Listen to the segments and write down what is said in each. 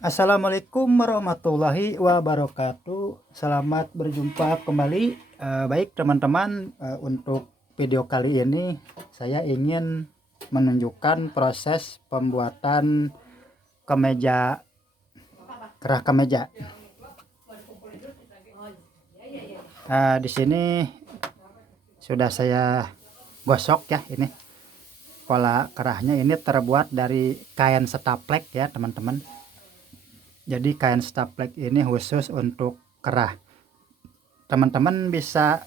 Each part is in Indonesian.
Assalamualaikum warahmatullahi wabarakatuh. Selamat berjumpa kembali. Baik teman-teman, untuk video kali ini saya ingin menunjukkan proses pembuatan kemeja, kerah kemeja. Di sini sudah saya gosok ya. Ini pola kerahnya ini terbuat dari kain setaplek ya teman-teman. Jadi kain setaplek ini khusus untuk kerah. Teman-teman bisa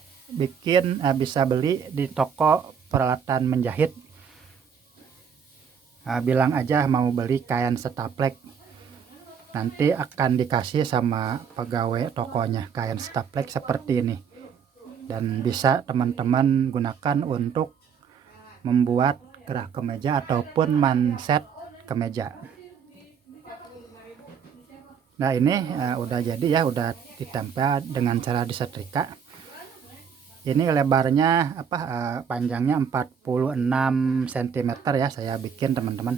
bisa beli di toko peralatan menjahit. Bilang aja mau beli kain setaplek. Nanti akan dikasih sama pegawai tokonya kain setaplek seperti ini. Dan bisa teman-teman gunakan untuk membuat kerah kemeja ataupun manset kemeja. Nah ini udah jadi ya, udah ditempel dengan cara disetrika. Ini lebarnya panjangnya 46 cm ya saya bikin teman-teman.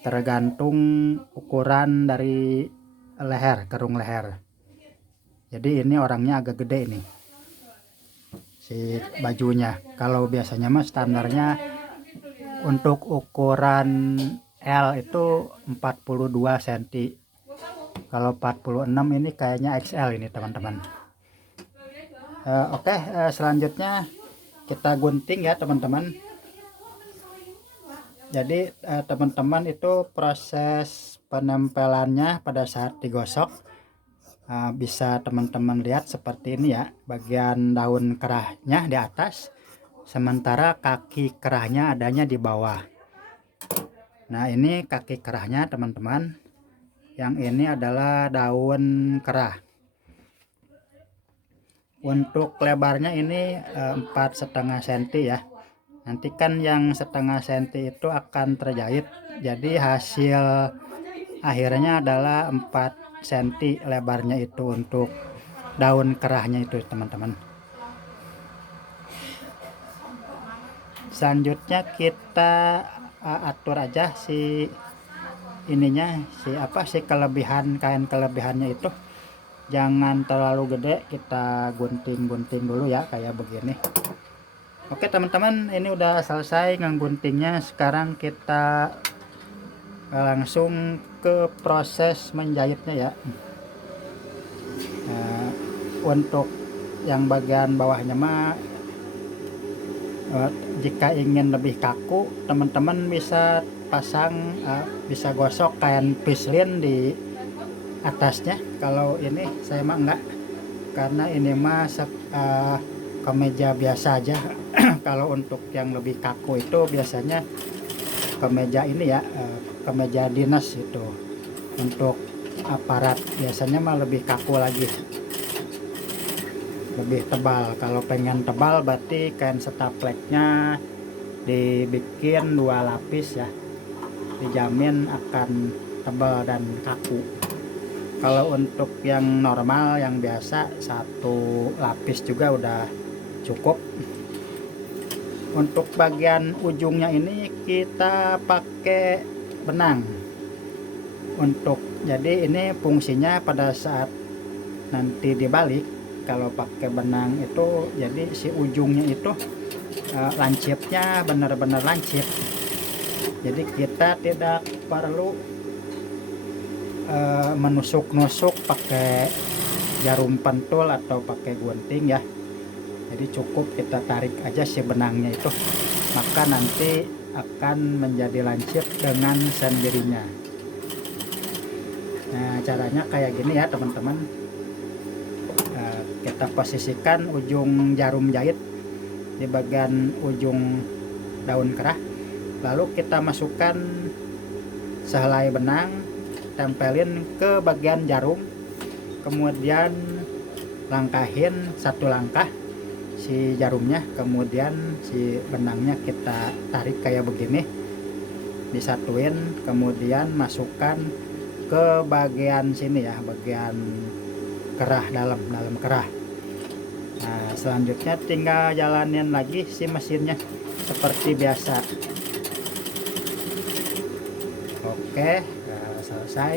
Tergantung ukuran dari leher, kerung leher. Jadi ini orangnya agak gede ini si bajunya. Kalau biasanya mah standarnya untuk ukuran L itu 42 cm. Kalau 46 ini kayaknya XL ini teman-teman. Oke, selanjutnya kita gunting ya teman-teman. Jadi teman-teman itu proses penempelannya pada saat digosok bisa teman-teman lihat seperti ini ya, bagian daun kerahnya di atas, sementara kaki kerahnya adanya di bawah. Nah ini kaki kerahnya teman-teman, yang ini adalah daun kerah. Untuk lebarnya ini 4,5 cm ya. Nanti kan yang 1/2 cm itu akan terjahit, jadi hasil akhirnya adalah 4 cm lebarnya itu untuk daun kerahnya itu teman-teman. Selanjutnya kita atur aja si ininya, si kelebihan kain kelebihannya itu jangan terlalu gede, kita gunting-gunting dulu ya kayak begini. Oke teman-teman, ini udah selesai ngeguntingnya. Sekarang kita langsung ke proses menjahitnya ya. Untuk yang bagian bawahnya mah jika ingin lebih kaku, teman-teman bisa pasang bisa gosok kain pislin di atasnya. Kalau ini saya mah enggak, karena ini mah kemeja biasa aja. Kalau untuk yang lebih kaku itu biasanya kemeja ini ya, kemeja dinas itu untuk aparat, biasanya mah lebih kaku lagi, lebih tebal. Kalau pengen tebal berarti kain setapleknya dibikin 2 lapis ya, dijamin akan tebal dan kaku. Kalau untuk yang normal yang biasa 1 lapis juga udah cukup. Untuk bagian ujungnya ini kita pakai benang jadi ini fungsinya pada saat nanti dibalik, kalau pakai benang itu jadi si ujungnya itu lancipnya benar-benar lancip, jadi kita tidak perlu menusuk-nusuk pakai jarum pentul atau pakai gunting ya. Jadi cukup kita tarik aja si benangnya itu, maka nanti akan menjadi lancip dengan sendirinya. Nah caranya kayak gini ya teman-teman. Kita posisikan ujung jarum jahit di bagian ujung daun kerah, lalu kita masukkan sehelai benang, tempelin ke bagian jarum, kemudian langkahin 1 langkah si jarumnya, kemudian si benangnya kita tarik kayak begini, disatuin, kemudian masukkan ke bagian sini ya, bagian kerah, dalam kerah. Nah selanjutnya tinggal jalanin lagi si mesinnya seperti biasa. Oke, selesai.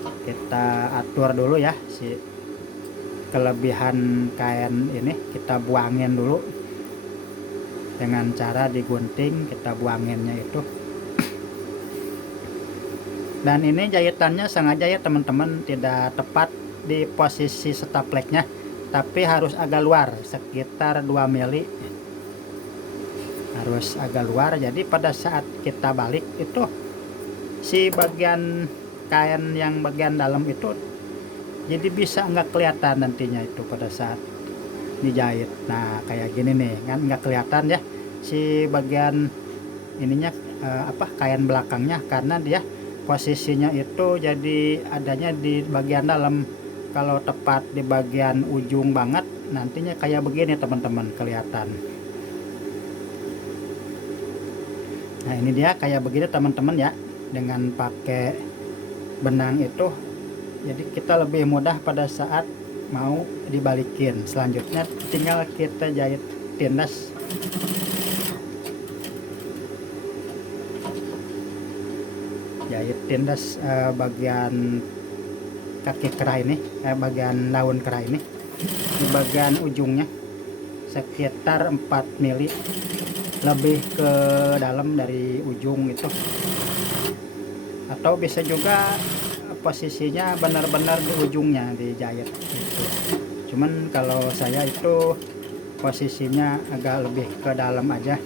Kita atur dulu ya si kelebihan kain ini, kita buangin dulu dengan cara digunting. Kita buanginnya itu, dan ini jahitannya sengaja ya teman-teman, tidak tepat di posisi stapleknya, tapi harus agak luar sekitar 2 mili, harus agak luar. Jadi pada saat kita balik itu si bagian kain yang bagian dalam itu jadi bisa nggak kelihatan nantinya itu pada saat dijahit. Nah kayak gini nih kan, nggak kelihatan ya si bagian ininya kain belakangnya, karena dia posisinya itu jadi adanya di bagian dalam. Kalau tepat di bagian ujung banget nantinya kayak begini teman-teman, kelihatan. Nah ini dia kayak begini teman-teman ya, dengan pakai benang itu jadi kita lebih mudah pada saat mau dibalikin. Selanjutnya tinggal kita jahit tindas. Jahit tindas bagian kaki kerah ini, bagian daun kerah ini, di bagian ujungnya sekitar 4 mili lebih ke dalam dari ujung itu, atau bisa juga posisinya benar-benar di ujungnya dijahit gitu. Cuman kalau saya itu posisinya agak lebih ke dalam aja,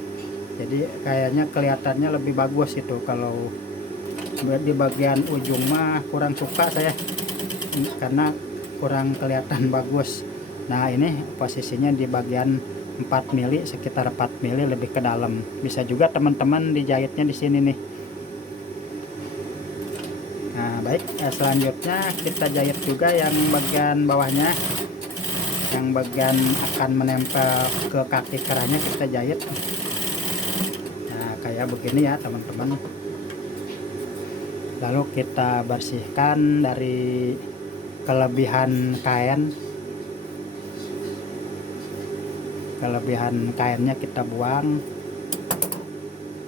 jadi kayaknya kelihatannya lebih bagus itu. Kalau di bagian ujung mah kurang suka saya, karena kurang kelihatan bagus. Nah ini posisinya di bagian 4 mili, sekitar 4 mili lebih ke dalam. Bisa juga teman-teman dijahitnya di sini nih. Nah baik, selanjutnya kita jahit juga yang bagian bawahnya, yang bagian akan menempel ke kaki kerahnya kita jahit. Nah kayak begini ya teman-teman. Lalu kita bersihkan dari kelebihan kain, kainnya kita buang.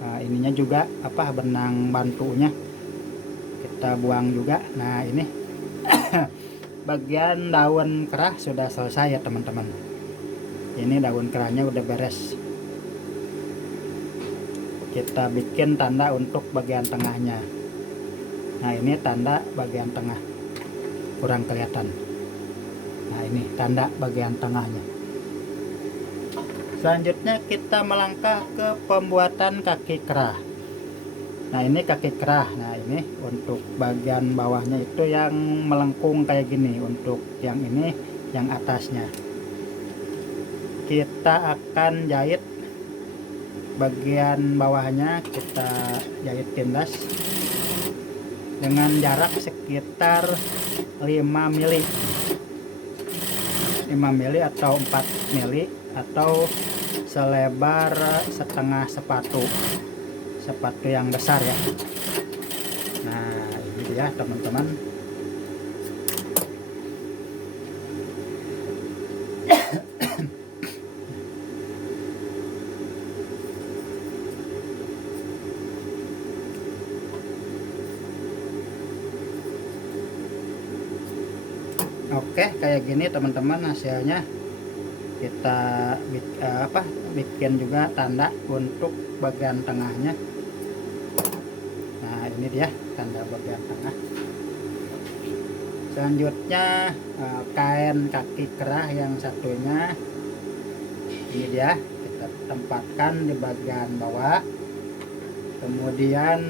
Nah, ininya juga benang bantunya kita buang juga. Nah ini bagian daun kerah sudah selesai ya teman-teman. Ini daun kerahnya udah beres. Kita bikin tanda untuk bagian tengahnya. Nah ini tanda bagian tengah, kurang kelihatan. Nah ini tanda bagian tengahnya. Selanjutnya kita melangkah ke pembuatan kaki kerah. Nah ini kaki kerah. Nah ini untuk bagian bawahnya itu yang melengkung kayak gini. Untuk yang ini, yang atasnya kita akan jahit bagian bawahnya, kita jahit tindas dengan jarak sekitar 5 mili, 5 mili atau 4 mili, atau selebar setengah sepatu yang besar ya. Nah ini dia teman-teman. Oke kayak gini teman-teman hasilnya. Kita bikin juga tanda untuk bagian tengahnya. Nah ini dia tanda bagian tengah. Selanjutnya kain kaki kerah yang satunya ini dia, kita tempatkan di bagian bawah. Kemudian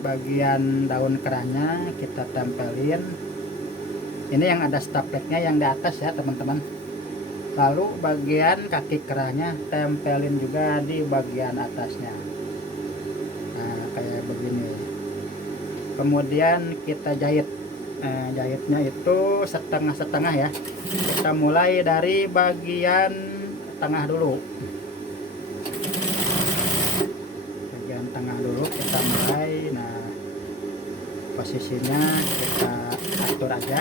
bagian daun kerahnya kita tempelin. Ini yang ada stapleknya yang di atas ya teman-teman. Lalu bagian kaki kerahnya tempelin juga di bagian atasnya. Nah kayak begini. Kemudian kita jahit. Jahitnya itu setengah-setengah ya. Kita mulai dari bagian tengah dulu. Bagian tengah dulu kita mulai. Nah posisinya kita atur aja,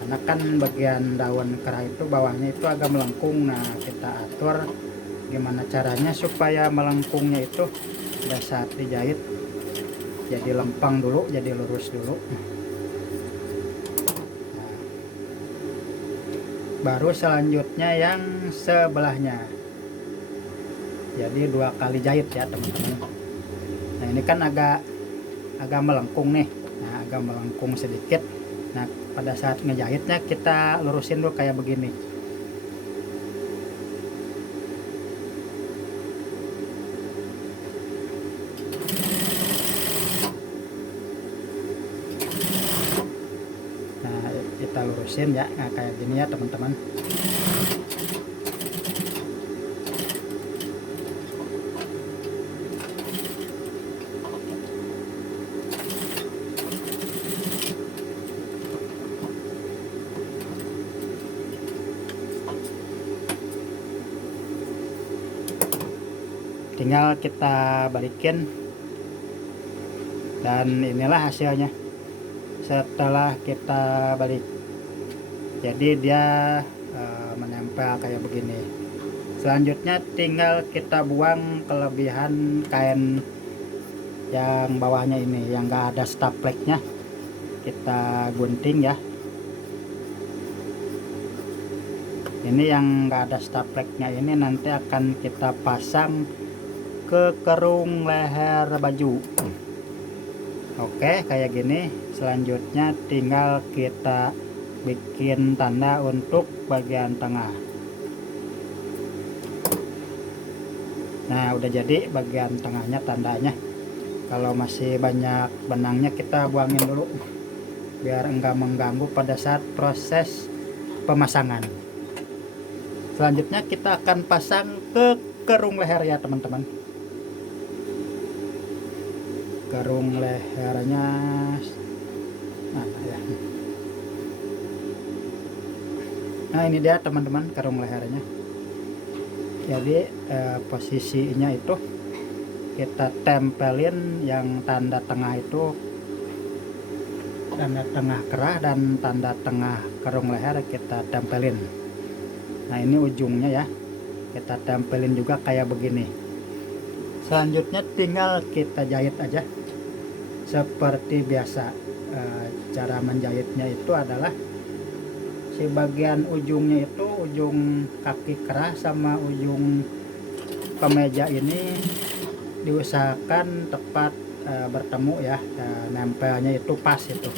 karena kan bagian daun kerah itu bawahnya itu agak melengkung. Nah kita atur gimana caranya supaya melengkungnya itu pada saat dijahit jadi lempeng dulu, jadi lurus dulu. Nah, baru selanjutnya yang sebelahnya, jadi 2 kali jahit ya teman-teman. Nah ini kan agak melengkung nih, nah agak melengkung sedikit. Nah pada saat ngejahitnya kita lurusin dulu kayak begini. Nah kita lurusin ya, nah, kayak gini ya teman-teman. Tinggal kita balikin, dan inilah hasilnya setelah kita balik. Jadi dia menempel kayak begini. Selanjutnya tinggal kita buang kelebihan kain yang bawahnya ini, yang enggak ada stapleknya. Kita gunting ya, ini yang enggak ada stapleknya ini nanti akan kita pasang ke kerung leher baju. Oke, kayak gini. Selanjutnya tinggal kita bikin tanda untuk bagian tengah. Nah udah jadi bagian tengahnya tandanya. Kalau masih banyak benangnya kita buangin dulu biar enggak mengganggu pada saat proses pemasangan. Selanjutnya kita akan pasang ke kerung leher ya teman-teman. Kerung lehernya mana ya? Nah ini dia teman-teman kerung lehernya. Jadi posisinya itu kita tempelin yang tanda tengah itu, tanda tengah kerah dan tanda tengah kerung leher kita tempelin. Nah ini ujungnya ya, kita tempelin juga kayak begini. Selanjutnya tinggal kita jahit aja seperti biasa. Cara menjahitnya itu adalah si bagian ujungnya itu, ujung kaki kerah sama ujung kemeja ini diusahakan tepat bertemu ya, nempelnya itu pas itu,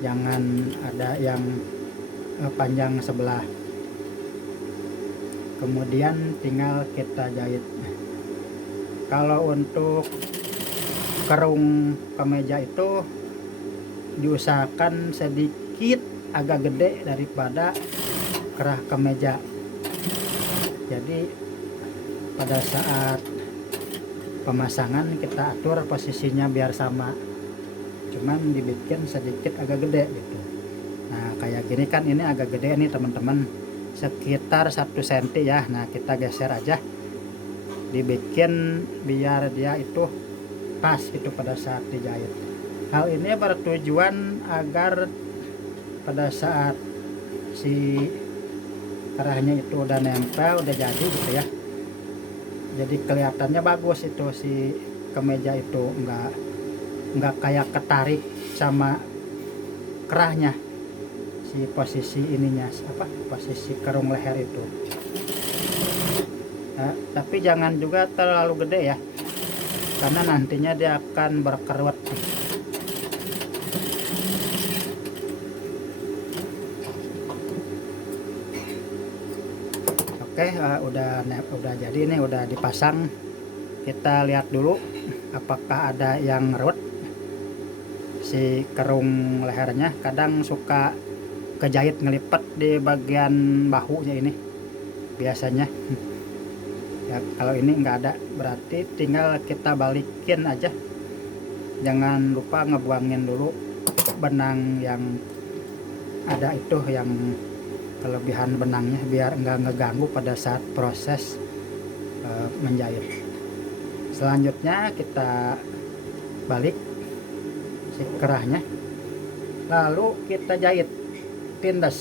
jangan ada yang panjang sebelah. Kemudian tinggal kita jahit. Kalau untuk kerung kemeja itu diusahakan sedikit agak gede daripada kerah kemeja. Jadi pada saat pemasangan kita atur posisinya biar sama, cuman dibikin sedikit agak gede gitu. Nah kayak gini kan, ini agak gede nih teman-teman, sekitar 1 cm ya. Nah kita geser aja, dibikin biar dia itu pas itu pada saat dijahit. Hal ini bertujuan agar pada saat si kerahnya itu udah nempel, udah jadi gitu ya, jadi kelihatannya bagus itu si kemeja itu, enggak kayak ketarik sama kerahnya, si posisi ininya apa, posisi kerung leher itu. Nah, tapi jangan juga terlalu gede ya, karena nantinya dia akan berkerut. Oke, udah jadi nih, udah dipasang. Kita lihat dulu apakah ada yang ngerut si kerung lehernya. Kadang suka kejahit ngelipet di bagian bahunya ini biasanya. Ya kalau ini nggak ada, berarti tinggal kita balikin aja. Jangan lupa ngebuangin dulu benang yang ada itu, yang kelebihan benangnya, biar enggak ngeganggu pada saat proses menjahit. Selanjutnya kita balik si kerahnya, lalu kita jahit tindas,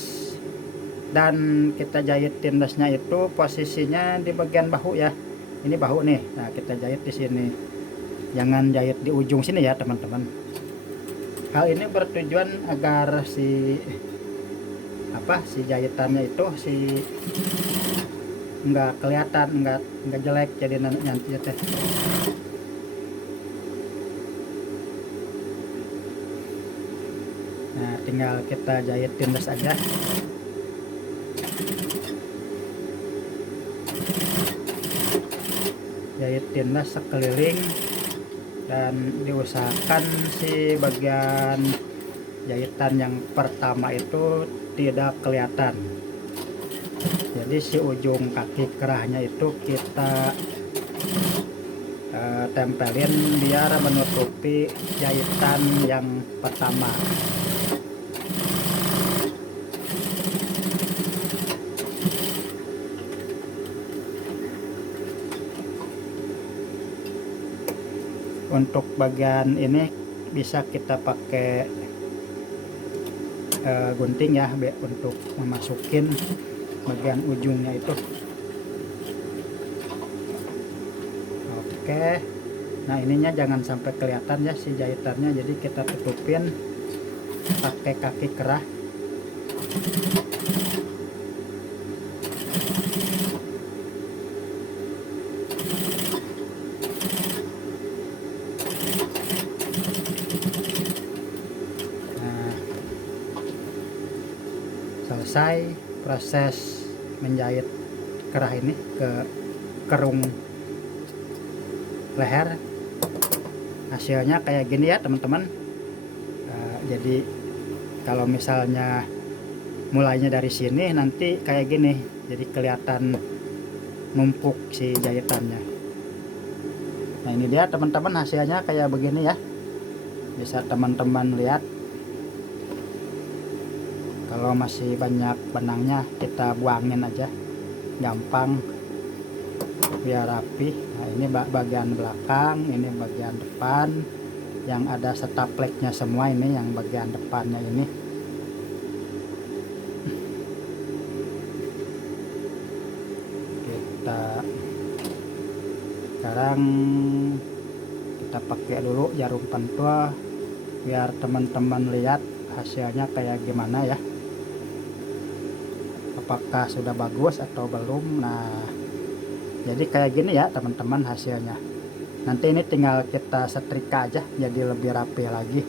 dan kita jahit tindasnya itu posisinya di bagian bahu ya. Ini bahu nih, nah kita jahit di sini. jangan jahit di ujung sini ya teman-teman. Hal ini bertujuan agar si jahitannya itu nggak kelihatan, nggak jelek jadi nanti teh. Nah, tinggal kita jahit tindas aja. Jahit tindas sekeliling dan diusahakan si bagian jahitan yang pertama itu tidak kelihatan. Jadi si ujung kaki kerahnya itu kita tempelin biar menutupi jahitan yang pertama. Untuk bagian ini bisa kita pakai gunting ya untuk memasukin bagian ujungnya itu. Oke, nah ininya jangan sampai kelihatan ya si jahitannya, jadi kita tutupin pakai kaki kerah. Nah, selesai proses menjahit kerah ini ke kerung leher, hasilnya kayak gini ya teman-teman. Jadi kalau misalnya mulainya dari sini nanti kayak gini, jadi kelihatan numpuk si jahitannya. Nah ini dia teman-teman, hasilnya kayak begini ya, bisa teman-teman lihat. Kalau masih banyak benangnya kita buangin aja, gampang biar rapi. Nah ini bagian belakang, ini bagian depan yang ada setapleknya semua, ini yang bagian depannya ini. Sekarang kita pakai dulu jarum pentul biar teman-teman lihat hasilnya kayak gimana ya, apakah sudah bagus atau belum. Nah jadi kayak gini ya teman-teman hasilnya. Nanti ini tinggal kita setrika aja jadi lebih rapi lagi.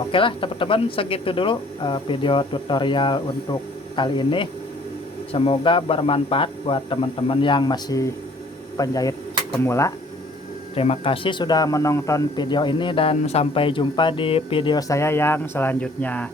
Oke lah teman-teman, segitu dulu video tutorial untuk kali ini. Semoga bermanfaat buat teman-teman yang masih penjahit pemula. Terima kasih sudah menonton video ini dan sampai jumpa di video saya yang selanjutnya.